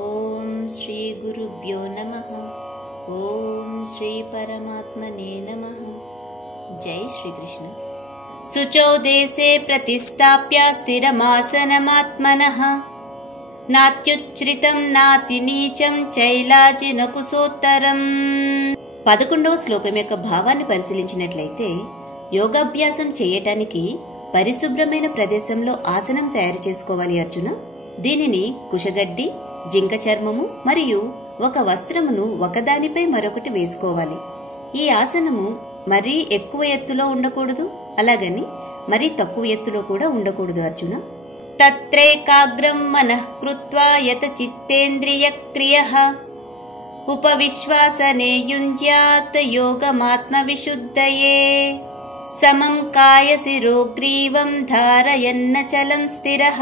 ఓం శ్రీ గురుభ్యో నమః. ఓం శ్రీ పరమాత్మనే నమః. జై శ్రీకృష్ణ. శుచౌ దేశే ప్రతిష్టాప్య స్థిరమాసనమాత్మనః నాత్యుచ్ఛ్రితం నాతి నీచం చైలాజిన కుసోత్తరం. 11వ శ్లోకం యొక్క భావాన్ని పరిశీలించినట్లయితే, యోగాభ్యాసం చేయటానికి పరిశుభ్రమైన ప్రదేశంలో ఆసనం తయారు చేసుకోవాలి అర్జున. దీనిని కుశగడ్డి, జింక చర్మము మరియు ఒక వస్త్రమును ఒకదానిపై మరొకటి వేసుకోవాలి. ఈ ఆసనము మరీ ఎక్కువ ఎత్తులో ఉండకూడదు, అలాగని మరీ తక్కువ ఎత్తులో కూడా ఉండకూడదు అర్జున. తత్రైకాగ్రం మనః కృత్వా యత చిత్తేంద్రియ క్రియః ఉపవిశ్వాసనే యుంజ్యాత్ యోగమాత్మ విశుద్ధయే సమం కాయశిరోగ్రీవం ధారయన్న చలం స్థిరః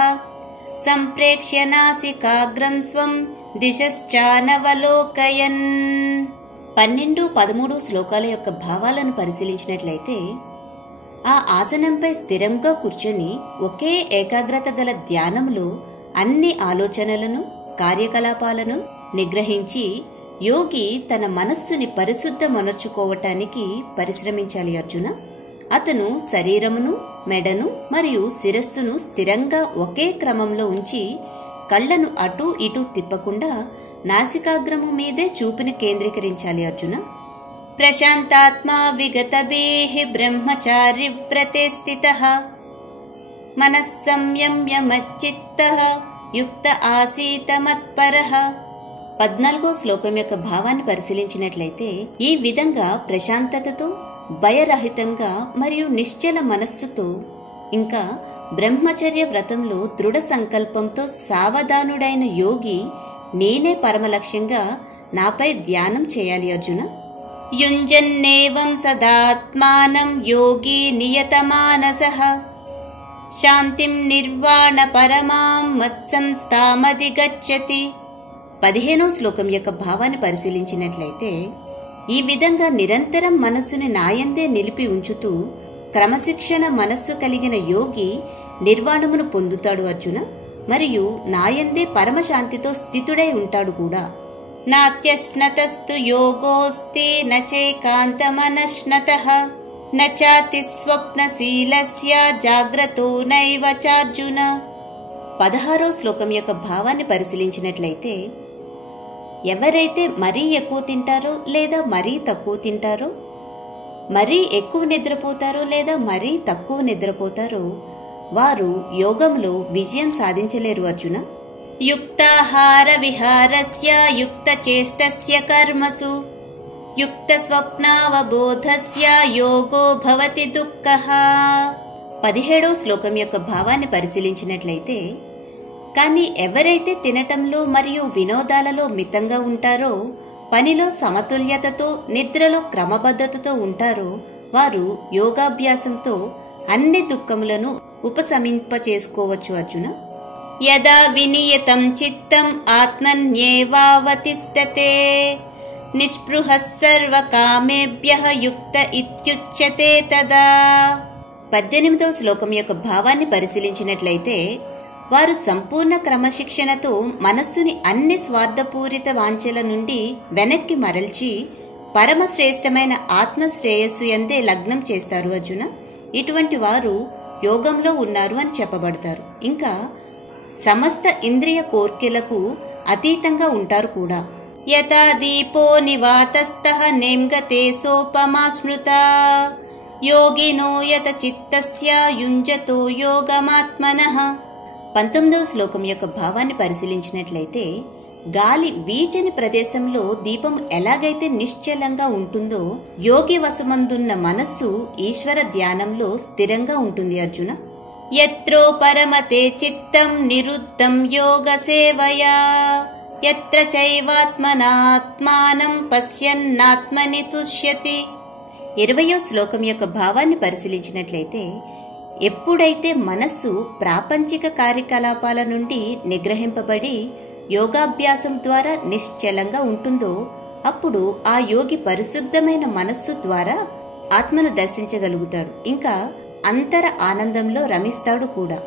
సంప్రేక్ష్య నాసికాగ్రం స్వం దిశశ్చానవలోకయన్. 12, 13 శ్లోకాల యొక్క భావాలను పరిశీలించినట్లయితే, ఆ ఆసనంపై స్థిరంగా కూర్చొని ఒకే ఏకాగ్రత గల ధ్యానములో అన్ని ఆలోచనలను, కార్యకలాపాలను నిగ్రహించి యోగి తన మనస్సుని పరిశుద్ధమనర్చుకోవటానికి పరిశ్రమించాలి అర్జున. అతను శరీరమును, మెడను మరియు శిరస్సును స్థిరంగా ఒకే క్రమంలో ఉంచి కళ్లను అటూ ఇటూ తిప్పకుండా నాసికాగ్రము మీదే చూపుని కేంద్రీకరించాలి అర్జున. ప్రశాంతాత్మా విగతభేః బ్రహ్మచారి వ్రతే స్థితః మనః సంయమ్య మచ్చిత్తః యుక్త ఆసీత మత్పరః. 14వ శ్లోకం యొక్క భావాన్ని పరిశీలించినట్లయితే, ఈ విధంగా ప్రశాంతతతో, భయరహితంగా మరియు నిశ్చల మనస్సుతో, ఇంకా బ్రహ్మచర్య వ్రతంలో దృఢ సంకల్పంతో సావధానుడైన యోగి నేనే పరమలక్ష్యంగా నాపై ధ్యానం చేయాలి అర్జున. యుంజన్నేవం సదాత్మానం యోగి నియతమానసః శాంతిం నిర్వాణ పరమాం మత్సంస్థామధిగచ్చతి. 15వ శ్లోకం యొక్క భావాన్ని పరిశీలించినట్లయితే, ఈ విధంగా నిరంతరం మనస్సుని నాయందే నిలిపి ఉంచుతూ క్రమశిక్షణ మనస్సు కలిగిన యోగి నిర్వాణమును పొందుతాడు అర్జున. మరియు నాయందే పరమశాంతితో స్థితుడై ఉంటాడు కూడా. నాత్యశ్నతస్తు యోగోస్తి నచైకాంతమనశ్నతః నచాతి స్వప్నశీలస్య జాగ్రతో నైవ చార్జున. 16వ శ్లోకం యొక్క భావాన్ని పరిశీలించినట్లయితే, ఎవరైతే మరీ ఎక్కువ తింటారో లేదా మరీ తక్కువ తింటారో, మరీ ఎక్కువ నిద్రపోతారో లేదా మరీ తక్కువ నిద్రపోతారో, వారు యోగంలో విజయం సాధించలేరు అర్జున. యుక్తాహార విహారస్య యుక్త చేష్టస్య కర్మసు యుక్త స్వప్నావబోధస్య యోగో భవతి దుఃఖః. 17వ శ్లోకం యొక్క భావాన్ని పరిశీలించినట్లయితే, కానీ ఎవరైతే తినటంలో మరియు వినోదాలలో మితంగా ఉంటారో, పనిలో సమతుల్యతతో, నిద్రలో క్రమబద్ధతతో ఉంటారో, వారు యోగాభ్యాసంతో అన్ని దుఃఖములను ఉపశమింపచేసుకోవచ్చు అర్జున. యదా వినియతం చిత్తం ఆత్మన్యేవావతిష్టతే నిస్పృహః సర్వకామేభ్యః యుక్త ఇత్యుచ్యతే తదా. 18వ శ్లోకం యొక్క భావాన్ని పరిశీలించినట్లయితే, వారు సంపూర్ణ క్రమశిక్షణతో మనస్సుని అన్ని స్వార్థపూరిత వాంఛల నుండి వెనక్కి మరల్చి పరమశ్రేష్టమైన ఆత్మశ్రేయస్సు యందే లగ్నం చేస్తారు అర్జున. ఇటువంటి వారు యోగంలో ఉన్నారు అని చెప్పబడతారు. ఇంకా సమస్త ఇంద్రియ కోర్కెలకు అతీతంగా ఉంటారు కూడా. యథా దీపో నివాతస్థః నేంగతే సోపమా స్మృతా యోగినో యత చిత్తస్య యుంజతో యోగమాత్మనః. 19వ శ్లోకం యొక్క భావాన్ని పరిశీలించినట్లయితే, గాలి వీచని ప్రదేశంలో దీపం ఎలాగైతే నిశ్చలంగా ఉంటుందో, యోగి వశమందున్న మనస్సు ఈశ్వర ధ్యానంలో స్థిరంగా ఉంటుంది అర్జున. యత్రో పరమతే చిత్తం నిరుద్ధం యోగ సేవయా యత్ర చైవాత్మనాత్మానం పశ్యన్నాత్మని తుష్యతి. 20వ శ్లోకం యొక్క భావాన్ని పరిశీలించినట్లయితే, ఎప్పుడైతే మనస్సు ప్రాపంచిక కార్యకలాపాల నుండి నిగ్రహింపబడి యోగాభ్యాసం ద్వారా నిశ్చలంగా ఉంటుందో, అప్పుడు ఆ యోగి పరిశుద్ధమైన మనస్సు ద్వారా ఆత్మను దర్శించగలుగుతాడు. ఇంకా అంతర ఆనందంలో రమిస్తాడు కూడా.